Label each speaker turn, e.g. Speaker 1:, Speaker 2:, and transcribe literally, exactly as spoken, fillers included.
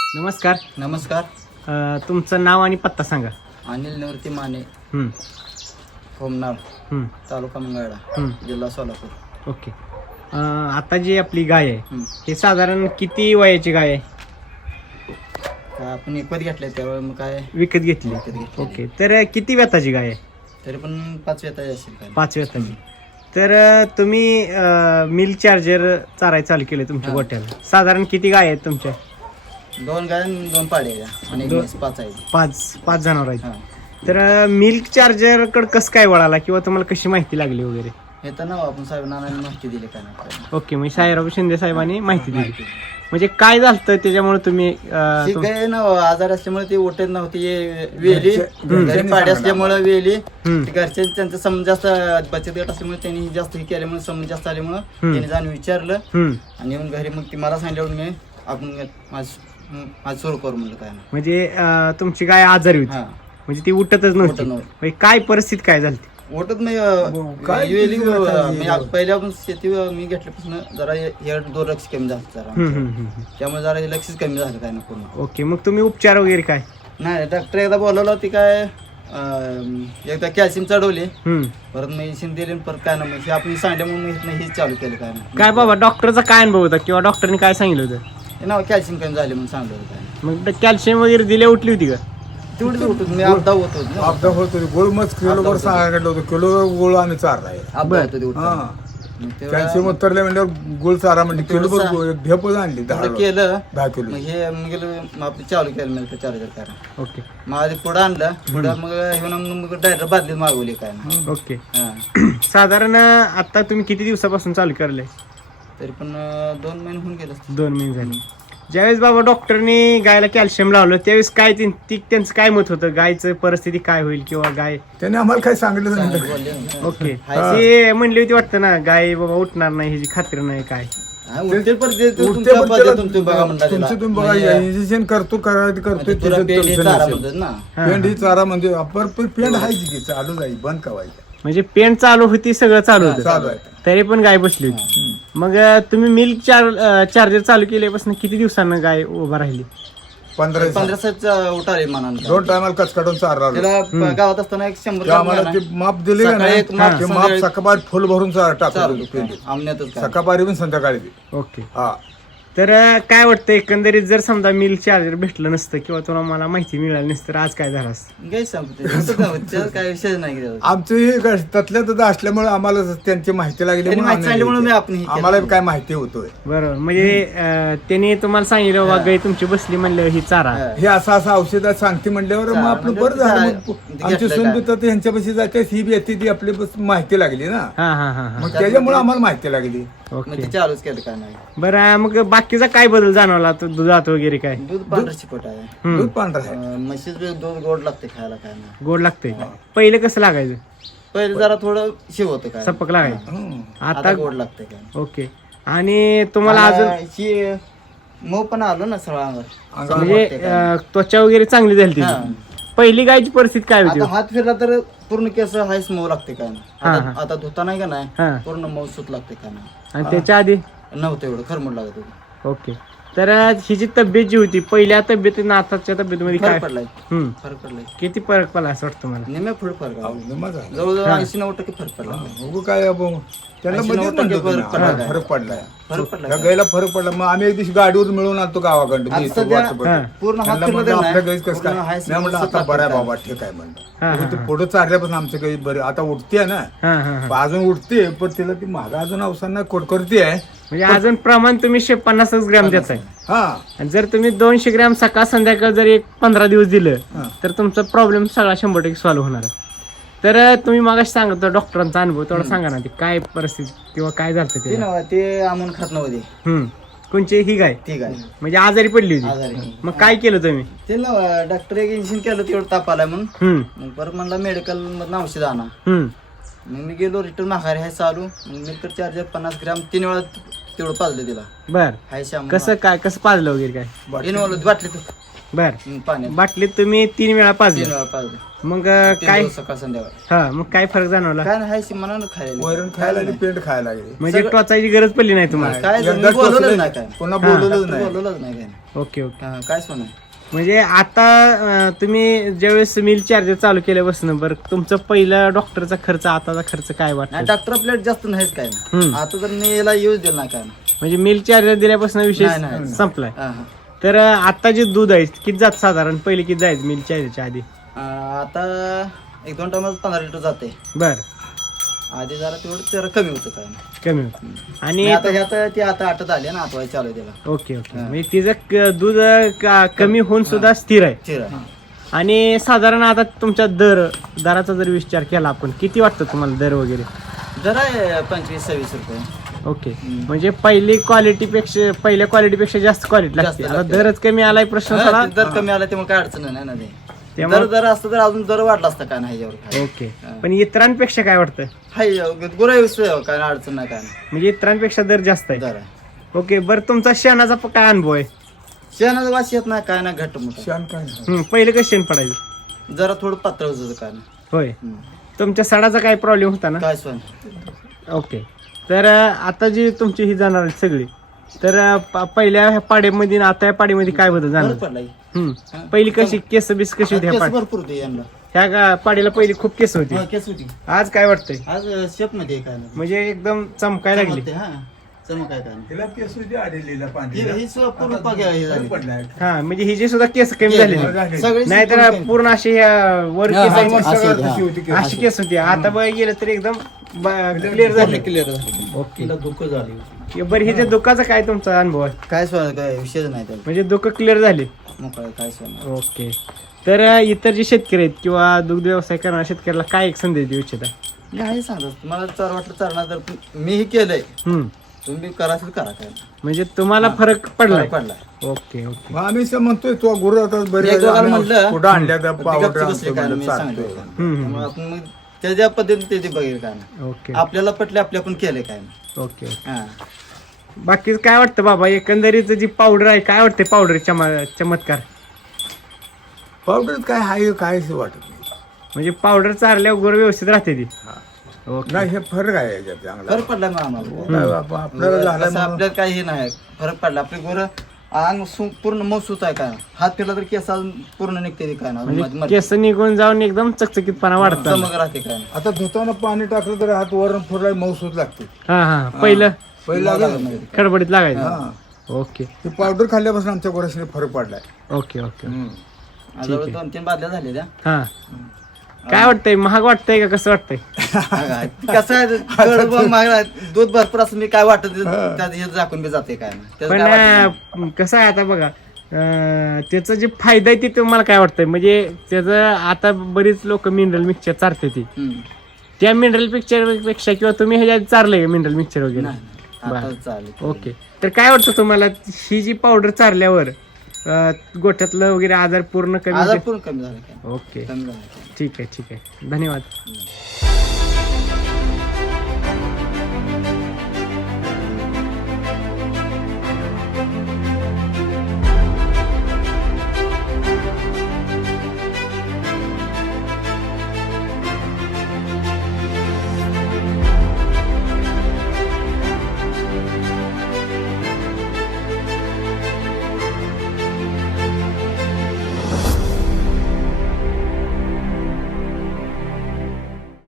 Speaker 1: नमस्कार.
Speaker 2: नमस्कार.
Speaker 1: अ, तुमचं नाव आणि पत्ता सांगा.
Speaker 2: अनिल निवृत्ती माने,
Speaker 1: हम्म,
Speaker 2: होमनाळ,
Speaker 1: हम्म,
Speaker 2: तालुका मंगळवेढा,
Speaker 1: हम्म.
Speaker 2: जिल्हा सोलापूर.
Speaker 1: ओके. अ, आता जी आपली गाय आहे
Speaker 2: हम्म.
Speaker 1: हे साधारण किती वयाची गाय आहे?
Speaker 2: काय आपण विकत घेतलंय त्यावेळी मग काय
Speaker 1: विकत घेतली.
Speaker 2: विकत घेतली.
Speaker 1: ओके. तर किती व्यताची गाय आहे?
Speaker 2: तरी पण पाच वेता असेल काय.
Speaker 1: पाच व्यताची. तर अ, तुम्ही मिल्क चार्जर चाराय चालू केले तुमच्या
Speaker 2: हा.
Speaker 1: गोट्याला. साधारण किती गाय आहेत तुमच्या?
Speaker 2: दोन गाय आणि दोन पाडे आहे आणि एक
Speaker 1: दोन-
Speaker 2: म्हैस, पाच आहे.
Speaker 1: पाच पाच जनावर आहेत.
Speaker 2: हा.
Speaker 1: तर मिल्क चार्जर कडे कसं काय वळाला किंवा तुम्हाला कशी माहिती लागली वगैरे?
Speaker 2: हे तर नाव आपण साहेबांना माहिती दिली काय नाही काय.
Speaker 1: ओके. म्हणजे साईराव शिंदे साहेबांनी माहिती दिली.
Speaker 2: माहिती.
Speaker 1: म्हणजे काय झालं त्याच्यामुळे तुम्ही अ,
Speaker 2: ही
Speaker 1: तुम-
Speaker 2: गाय ना आजार असल्यामुळे ती ओटत नव्हती. हे वेली
Speaker 3: घरचे-
Speaker 2: घरी पाडे असल्यामुळे वेली
Speaker 1: हम्म.
Speaker 2: ते घरचे त्यांचं समज जास्त बचत गट असल्यामुळे त्यांनी जास्त हे केल्यामुळे समज जास्त आल्यामुळे
Speaker 1: हम्म.
Speaker 2: त्यांनी जाऊन विचारलं
Speaker 1: हम्म.
Speaker 2: आणि येऊन घरी मग ती मला सांगितल्यावर मी आपण माझं माझं सुरू करू म्हणलं काय ना.
Speaker 1: म्हणजे अं, तुमची गाय आजारी होती.
Speaker 2: हा
Speaker 1: म्हणजे ती उठतच नव्हती.
Speaker 2: उठत नव्हती.
Speaker 1: म्हणजे काय परिस्थिती काय झाली?
Speaker 2: ओटत मी
Speaker 3: काय
Speaker 2: वेली
Speaker 3: किती वेळ काय
Speaker 2: मी
Speaker 3: झालं?
Speaker 2: पहिल्या पण शेती मी घेतल्यापासून जरा हे दुर्लक्ष कमी झालं जरा
Speaker 1: हम्म, हम्म, हम्म.
Speaker 2: त्यामुळे जरा हे लक्षच कमी झालं काय ना पूर्ण.
Speaker 1: ओके. मग तुम्ही उपचार वगैरे काय?
Speaker 2: नाही डॉक्टर एकदा बोलवलं ती काय अं, एकदा कॅल्शियम चढवली,
Speaker 1: हम्म.
Speaker 2: परत मेडिसिन दिली आणि परत काय ना मग हे आपण सांगितल्यामुळे मी हेच चालू केलं काय ना.
Speaker 1: काय बाबा डॉक्टरचा काय अनुभव होता किंवा डॉक्टरने काय सांगितलं होतं?
Speaker 2: हे नाव कॅल्शियम कमी झाले म्हणून सांगलं होतं काय.
Speaker 1: मग कॅल्शियम वगैरे दिले उठली होती का?
Speaker 2: तेवढीच होतो मी अपदा होत होतो ना.
Speaker 3: आपदा होतो गोळ मच किलोवर सांगायला होतं किलो गोळ आणि चारा आहे.
Speaker 2: अपदा होतो ते
Speaker 3: हा
Speaker 2: उठताना. मग तेव्हा
Speaker 3: कॅल्शियम उतरल्या म्हणजे गोळ चारा म्हणजे किलोभर गोळ- ढेपच आणली दहा
Speaker 2: थोडं केलं
Speaker 3: दहा किलो
Speaker 2: मग हे मग गेलो मग आपलं चालू केलं मिळतं चार्जर करा.
Speaker 1: ओके.
Speaker 2: मग आधी पुढं आणलं पुढं मग येऊन मग डायरेक्ट बादलीत मागवली काय ना.
Speaker 1: ओके.
Speaker 2: हा.
Speaker 1: साधारण आता तुम्ही किती दिवसापासून चालू करले?
Speaker 2: तरी पण अं, दोन महिने होऊन गेलं असतील.
Speaker 1: दोन महिने झाले. ज्यावेळेस बाबा डॉक्टरने गायला कॅल्शियम लावलं त्यावेळेस काय ते- ती- त्यांचं काय मत होतं? गायचं परिस्थिती काय होईल किंवा गाय?
Speaker 3: त्याने आम्हाला काही सांगितलं
Speaker 2: चांगलं
Speaker 3: नाही.
Speaker 2: बोलले ना.
Speaker 1: ओके.
Speaker 2: हाय.
Speaker 1: ते म्हणली होती वाटतं ना गाय बाबा उठणार नाही ह्याची खात्री नाही काय.
Speaker 2: हा, उठतील परत ते
Speaker 3: उठते
Speaker 2: तुमच्या
Speaker 3: पण
Speaker 2: पद्धत
Speaker 3: त्याला-
Speaker 2: तुमचं बघा म्हणता तिला.
Speaker 3: तुमचं तुम्ही बघा
Speaker 2: म्हणजे-
Speaker 3: इंजेक्शन करतो करायचं करतो
Speaker 2: म्हणजे तुला
Speaker 3: त्याच्यात
Speaker 2: पेंड हे
Speaker 3: tension
Speaker 2: चारा
Speaker 3: नसेल.
Speaker 2: म्हणतात ना.
Speaker 1: हा,
Speaker 3: पेंड ही
Speaker 1: हा.
Speaker 3: चारा म्हणजे आपण पण पेंड आहे की चालू जाईल बंद कवायचं
Speaker 1: म्हणजे पेंट चालू होती सगळं चालू होतं
Speaker 3: चालू आहे.
Speaker 1: तरी पण गाय बसली होती. मग अं, तुम्ही मिल्क चार चार्जर चालू केल्यापासून किती दिवसांना गाय उभा राहिली?
Speaker 3: पंधरा दिवसात.
Speaker 2: पंधरा सातचा उठाले मानानं.
Speaker 3: दोन टायमाला कचकाटून चारा
Speaker 2: त्याला प- गावात असताना एक शंभर
Speaker 3: ते
Speaker 2: ग्राम
Speaker 3: आम्हाला
Speaker 2: घ्या
Speaker 3: ते
Speaker 2: ना.
Speaker 3: माप दिले का
Speaker 2: सकाळी एक
Speaker 3: नाही
Speaker 2: माप,
Speaker 3: ते माप
Speaker 2: संध्याकाळी-
Speaker 3: सकाळी फुल भरून चारा टाकतो
Speaker 2: चालू
Speaker 3: पेंडीत.
Speaker 2: आमण्यातच काय.
Speaker 3: सकाळी पण संध्याकाळी बी.
Speaker 1: ओके.
Speaker 3: हा
Speaker 1: तर अं, काय वाटतं एकंदरीत जर समजा मिल्क चार्जर भेटलं नसतं किंवा तुला मला माहिती मिळाली नसतं तर आज काय झालं असतं?
Speaker 2: घ्यायचं सांगतो ते. असं काय होतं, त्यात काय विषय नाही की त्याचा.
Speaker 3: आमचं हे ग- त्यातल्या त्यात असल्यामुळे आम्हाला त्यांची माहिती लागली
Speaker 2: त्यांनी
Speaker 3: म्हणून
Speaker 2: माहिती
Speaker 3: आम्ही
Speaker 2: सांगितल्यामुळे मी
Speaker 3: हे
Speaker 2: आपण हे
Speaker 3: केलं.
Speaker 2: केलं.
Speaker 3: आम्हाला काय माहिती होतोय
Speaker 1: बरोबर. म्हणजे अं, त्याने तुम्हाला सांगितलं बाबा गाय तुमची बसली म्हणलं ही चारा.
Speaker 2: हा.
Speaker 3: हे असं असं औषध सांगते म्हणल्यावर मग
Speaker 2: चारा
Speaker 3: आपलं
Speaker 2: म्हणजे
Speaker 3: बरं झालं
Speaker 2: ते
Speaker 3: मग
Speaker 2: घेतलं
Speaker 3: आमची
Speaker 2: काय?
Speaker 3: सून बितात ह्यांच्यापाशी जाते ही बी येते ती आपली बस माहिती लागली ना
Speaker 1: हा हा हा हा.
Speaker 3: मग त्याच्यामुळे आम्हाला माहिती लागली.
Speaker 2: मग
Speaker 1: ओके.
Speaker 2: ते चालूच केलं काय नाही.
Speaker 1: बरं मग बाकीचा काय बदल जाणवला तो दुधात वगैरे काय?
Speaker 2: दूध पांढरं चिकट आहे.
Speaker 1: हम्म.
Speaker 3: दूध पांढरा आहे.
Speaker 2: अं, म्हशीचं बी दूध गोड लागते खायला काय नाही.
Speaker 1: गोड लागतंय. पहिलं कसं लागायचं?
Speaker 2: पहिले जरा थोडं शिव होतं काय.
Speaker 1: सपक लागायचं.
Speaker 3: हं.
Speaker 2: आता
Speaker 1: आता
Speaker 2: गोड लागते काय.
Speaker 1: ओके. आणि तुम्हाला अजून
Speaker 2: आणि ही मऊ पण आलो ना सगळं अंगावर.
Speaker 3: अंगावर
Speaker 1: म्हणजे
Speaker 2: वाटते काय.
Speaker 1: अं, त्वचा वगैरे चांगली झाली
Speaker 2: हा.
Speaker 1: त्याची. पहिली गायची परिस्थिती काय होती?
Speaker 2: आता हात फिरला तर पूर्ण केस हायच मऊ लागते काय ना.
Speaker 1: हा,
Speaker 2: आता
Speaker 1: हा.
Speaker 2: आता धुता नाही का नाही
Speaker 1: हा.
Speaker 2: पूर्ण मऊ सूत लागते काय ना.
Speaker 1: आणि त्याच्या आधी?
Speaker 2: नव्हतं एवढं खरमट लागत होतं.
Speaker 1: ओके. तर अं, ही जी तब्येत जी होती पहिल्या तब्येतीनं आताच्या तब्येतीमध्ये काय
Speaker 2: फरक पडलाय
Speaker 1: हम्म
Speaker 2: फरक पडलाय
Speaker 1: किती फरक पडला असं वाटतं मला?
Speaker 2: निम्या फुड फरक आहे.
Speaker 3: निम्मा झाला.
Speaker 2: जवळजवळ ऐंशी नऊ टक्के फरक पडला.
Speaker 3: बघू काय आपण त्याला
Speaker 2: ऐंशी
Speaker 3: मध्येच
Speaker 2: नव्वद टक्के
Speaker 3: म्हणतो
Speaker 2: फरक
Speaker 3: ना,
Speaker 2: पडला
Speaker 3: हा,
Speaker 2: काय?
Speaker 3: फरक पडलाय
Speaker 2: फरक पडला
Speaker 3: त्या
Speaker 2: काय?
Speaker 3: गायला फरक पडला मग आम्ही एक दिवशी गाडीवर मिळून आणतो गावाकडं
Speaker 2: आता
Speaker 3: मी
Speaker 2: सध्या
Speaker 3: वाटतं
Speaker 1: हा.
Speaker 3: बघ.
Speaker 2: पूर्ण हात
Speaker 3: त्यांना
Speaker 2: फिरला
Speaker 3: म्हणलं
Speaker 2: तर
Speaker 3: आपल्या
Speaker 2: नाही.
Speaker 3: गाईच कसं काय
Speaker 2: पूर्ण हाय
Speaker 3: नाही म्हणलं
Speaker 2: समोर
Speaker 3: आता बरं आहे
Speaker 2: सुद्धा
Speaker 3: बाबा ठीक आहे म्हणलं
Speaker 1: हा,
Speaker 3: मग ते पुढं चालल्यापासून आमच्या गाई बरं आता उठते ना
Speaker 1: हा हा हा.
Speaker 3: अजून उठते पण तिला ती मागा अजून अवसांना कोडकरते आहे
Speaker 1: म्हणजे अजून प्रमाण तुम्ही शे पन्नासच ग्रॅम देताय.
Speaker 3: हा
Speaker 1: आणि जर तुम्ही दोनशे ग्रॅम सकाळ संध्याकाळ जर एक पंधरा दिवस दिलं तर तुमचा प्रॉब्लेम सगळा शंभर टक्के सॉल्व्ह होणार आहे. तर तुम्ही मागाशी सांगतो डॉक्टरांचा अनुभव तेवढा सांगा ना, ते काय परिस्थिती किंवा काय झालं
Speaker 2: ते
Speaker 1: ते?
Speaker 2: ना ते आमून खात नव्हते.
Speaker 1: हम्म. कोणची ही गाय
Speaker 2: ठीक आहे
Speaker 1: म्हणजे आजारी पडली होती?
Speaker 2: आजारी.
Speaker 1: मग काय केलं तुम्ही?
Speaker 2: ते ना डॉक्टर एक इंजेक्शन केलं तेवढं ताप आलाय म्हणून
Speaker 1: हम्म
Speaker 2: मग परत म्हणला मेडिकल मधून औषध आणा.
Speaker 1: हम्म
Speaker 2: मग मी गेलो रिटर्न माघारी आहे चालू मग मिल्क चार्जर पन्नास ग्राम तीन वेळा तेवढं पाजलं तिला.
Speaker 1: बर.
Speaker 2: हाय श्याम
Speaker 1: कसं काय कसं पाजलं वगैरे काय?
Speaker 2: इनवॉल्व बाटलीत
Speaker 1: बर
Speaker 2: हं, पाण्यात
Speaker 1: बाटलीत तुम्ही तीन वेळा
Speaker 2: तीन
Speaker 1: पाजले
Speaker 2: वेळा पाजलं.
Speaker 1: मग अं,
Speaker 2: तीन
Speaker 1: काय
Speaker 2: दिवस सकाळ संध्याकाळ
Speaker 1: हा मग काय फरक जाणवला
Speaker 2: काय नाही हाय मनानं खायला
Speaker 3: वैरण खायला आणि पेंट खायला लागले
Speaker 1: म्हणजे
Speaker 2: सगळं-
Speaker 1: टोचायची गरज पडली नाही तुम्हाला
Speaker 2: काय झालं, मी
Speaker 3: एकदाच
Speaker 2: बोलवलंच
Speaker 3: टोचले,
Speaker 2: नाही काय
Speaker 3: पुन्हा
Speaker 1: हा.
Speaker 3: बोलवलंच
Speaker 2: डॉक्टर
Speaker 3: नाही
Speaker 2: बोलवलंच नाही काय नाही.
Speaker 1: ओके ओके
Speaker 2: हा, कायच पण नाही
Speaker 1: म्हणजे आता अं, तुम्ही ज्यावेळेस मिल चार्जर चालू केल्यापासून बरं तुमचं पहिलं डॉक्टरचा खर्च आताचा खर्च काय
Speaker 2: नाही
Speaker 1: वाटतं
Speaker 2: डॉक्टर प्लेट जास्त नाहीच काय ना
Speaker 1: हम्म.
Speaker 2: आता तर मी याला यूज दिला नाही काय ना.
Speaker 1: म्हणजे मिल चार्जर दिल्यापासून विषय
Speaker 2: नाही, नाही.
Speaker 1: संपलाय
Speaker 2: हा, हा.
Speaker 1: तर अं, आता जे दूध आहे किती जात साधारण पहिले किती जायचं मिल चार्जरच्या आधी
Speaker 2: अं, आता एक दोन टायमाला पंधरा लिटर जाते
Speaker 1: बर
Speaker 2: आधी जरा तेवढं जरा कमी होतं काय ना.
Speaker 1: कमी होतं
Speaker 2: आणि
Speaker 1: आणि
Speaker 2: आता ह्यात ते आता आटत आले ना आठवाय चालू आहे त्याला
Speaker 1: ओके ओके म्हणजे तिचं क- दूध क- कमी होऊन सुद्धा स्थिर आहे
Speaker 2: चिरा
Speaker 1: आणि साधारण आता तुमच्या दर दराचा जर विचार केला आपण किती वाटतं तुम्हाला दर वगैरे
Speaker 2: जरा आहे पंचवीस सव्वीस रुपये
Speaker 1: ओके म्हणजे पहिली क्वालिटीपेक्षा पहिल्या क्वालिटीपेक्षा जास्त क्वालिटी
Speaker 2: जास्त
Speaker 1: लागते आता
Speaker 2: लागते.
Speaker 1: दरच कमी आलाय प्रश्न
Speaker 2: हा,
Speaker 1: झाला
Speaker 2: ते दर कमी आला त्यामुळे काय अडचण नाही ना ते
Speaker 1: त्यामुळे-
Speaker 2: दर दर असतं तर अजून दर वाढला असता काय नाही ह्याच्यावर
Speaker 1: ओके पण इतरांपेक्षा काय वाटतं
Speaker 2: हाय गुरा काय नाही अडचण नाही काय नाही
Speaker 1: म्हणजे इतरांपेक्षा दर जास्त आहे
Speaker 2: दर आहे
Speaker 1: ओके बरं तुमचा शेणाचा प- काय अनुभव आहे
Speaker 2: शेणाचा वास येत नाही काय नाही घट्ट मोठं
Speaker 3: शान काय नाही.
Speaker 1: हम्म, पहिलं कसं शेण पडायचं
Speaker 2: जरा थोडं पातळ होतं काय नाही
Speaker 1: होय
Speaker 2: हम्म.
Speaker 1: तुमच्या सडाचा काय प्रॉब्लेम होता ना
Speaker 2: काय सोन
Speaker 1: ओके तर अं, आता जी तुमची ही जाणार आहेत सगळी तर अं, प- पहिल्या ह्या पाड्यामध्ये आणि आता या पाड्यामध्ये काय बदल जाणार
Speaker 2: बरं पडला
Speaker 1: हम्म पहिली कशी केस बीस कशी होती ह्या
Speaker 2: केस
Speaker 1: पाड
Speaker 2: भरपूर होते यांना
Speaker 1: ह्या गा- पाडीला पहिली खूप केस होती
Speaker 2: हा, केस होती
Speaker 1: आज काय वाटतंय
Speaker 2: आज शेप मध्ये आहे काय नाही
Speaker 1: म्हणजे एकदम चमकायला लागली
Speaker 2: चमकते, हा चमक आहे काय नाही
Speaker 3: तिला केस होती आलेलीला पाणी
Speaker 2: ही- ही सगळं पूर्ण पागे हे झाली.
Speaker 3: पडलाय
Speaker 1: हा म्हणजे हिची सुद्धा केस कमी झालेली
Speaker 3: झाली.
Speaker 2: सगळी
Speaker 1: नाहीतर
Speaker 2: पूर्ण
Speaker 1: पूर्ण अशी ह्या वर
Speaker 2: हा,
Speaker 1: केस
Speaker 2: हा,
Speaker 1: आहेत,
Speaker 2: अशी
Speaker 3: सगळं
Speaker 2: होती,
Speaker 3: तशी
Speaker 2: हा.
Speaker 3: होती केस.
Speaker 1: अशी केस होती आता बघ गेलं तर एकदम क्लिअर झाली
Speaker 2: क्लिअर झाली
Speaker 1: ओके
Speaker 2: दुःख झाली
Speaker 1: बरं हिच्या दुःखाचा काय तुमचा अनुभव आहे
Speaker 2: काय सोन काय विषयच नाही त्याला
Speaker 1: म्हणजे दुःख क्लिअर झाली
Speaker 2: मोकळं काय सोन
Speaker 1: ओके तर अं, इतर जे शेतकरी आहेत किंवा दुग्ध व्यवसाय करणाऱ्या शेतकऱ्याला काय एक संदेश देऊ इच्छिता
Speaker 2: नाही सांगत तुम्हाला चार वाटलं चालणार तर मीही केलंय
Speaker 1: हम्म
Speaker 2: तुम्ही करायचं करा काय
Speaker 1: म्हणजे तुम्हाला फरक पडलाय
Speaker 2: फरक पडलाय
Speaker 1: ओके ओके
Speaker 3: मग आम्ही असं म्हणतोय तो गुरु आता बरे
Speaker 2: एक दोघांना म्हणलं,
Speaker 3: कुठं आणल्या त्या
Speaker 2: ते
Speaker 3: पावडर
Speaker 2: गपचूप बसले काय नाही, मी
Speaker 3: चालतोय
Speaker 2: सांगितलं काय.
Speaker 1: हम्म.
Speaker 2: त्यामुळे आपण मग त्याच्या पद्धतीने ते बघेल काय नाही
Speaker 1: ओके
Speaker 2: आपल्याला पटले आपले आपण केले काय नाही
Speaker 1: ओके ओके
Speaker 2: हा
Speaker 1: बाकी काय वाटतं बाबा एकंदरीत जी पावडर आहे काय वाटते पावडर चम चमत्कार
Speaker 3: पावडर काय हाय काय असं वाटत नाही
Speaker 1: म्हणजे पावडर चारल्यावर गोर व्यवस्थित राहते ती ओके
Speaker 3: नाही हे फरक आहे याच्यात चांगला
Speaker 2: फरक पडला मग आम्हाला
Speaker 3: काय आप- आपल्याला
Speaker 2: कसं
Speaker 3: झालं म्हणून-
Speaker 2: आपल्याला काही हे नाही फरक पडला आपली गोर अंग सु- पूर्ण मसूच आहे काय हात फिरला तर केस अजून पूर्ण निघते ते काय ना
Speaker 1: म्हणजे केस निघून जाऊन एकदम चकचकीतपणा वाढतात
Speaker 2: चमक राहते काय नाही.
Speaker 3: आता धुताना पाणी टाकलं तर हात वरून फुरला मऊस होत लागते
Speaker 1: हा हा पहिलं
Speaker 3: पहिला
Speaker 2: लागत नाही.
Speaker 1: खडबडीत लागायचं
Speaker 3: हा
Speaker 1: ओके
Speaker 3: ते पावडर खाल्ल्यापासून आमच्या गोराशीने फरक पडलाय
Speaker 1: ओके ओके
Speaker 2: आज जवळ दोन तीन बादल्या झाल्या त्या
Speaker 1: हा काय वाटतंय महाग वाटतंय का कसं वाटतंय
Speaker 2: कसं आहे गड बा महाग दूध भरपूर असं मी काय वाटत त्यात हे झाकून बी जाते काय नाही त्याचं
Speaker 1: पण
Speaker 2: काय वाटत नाही.
Speaker 1: अं, कसं आहे आता बघा अं, त्याचा जे फायदा आहे ते तुम्हाला काय वाटतंय म्हणजे त्याचं आता बरीच लोक मिनरल मिक्सचर चारते ती
Speaker 2: हम्म.
Speaker 1: त्या मिनरल पिक्चर पेक्षा किंवा तुम्ही ह्याच्यात चारलंय मिनरल मिक्सचर वगैरे
Speaker 2: नाही, नाही. आता चालेल
Speaker 1: ओके तर काय वाटतं तुम्हाला ही जी पावडर चारल्यावर अं, गोठ्यातलं वगैरे आजार पूर्ण कमी
Speaker 2: आजार
Speaker 1: होते?
Speaker 2: पूर्ण कमी झाले काय
Speaker 1: ओके
Speaker 2: कमी झाले काय
Speaker 1: ठीक आहे ठीक आहे धन्यवाद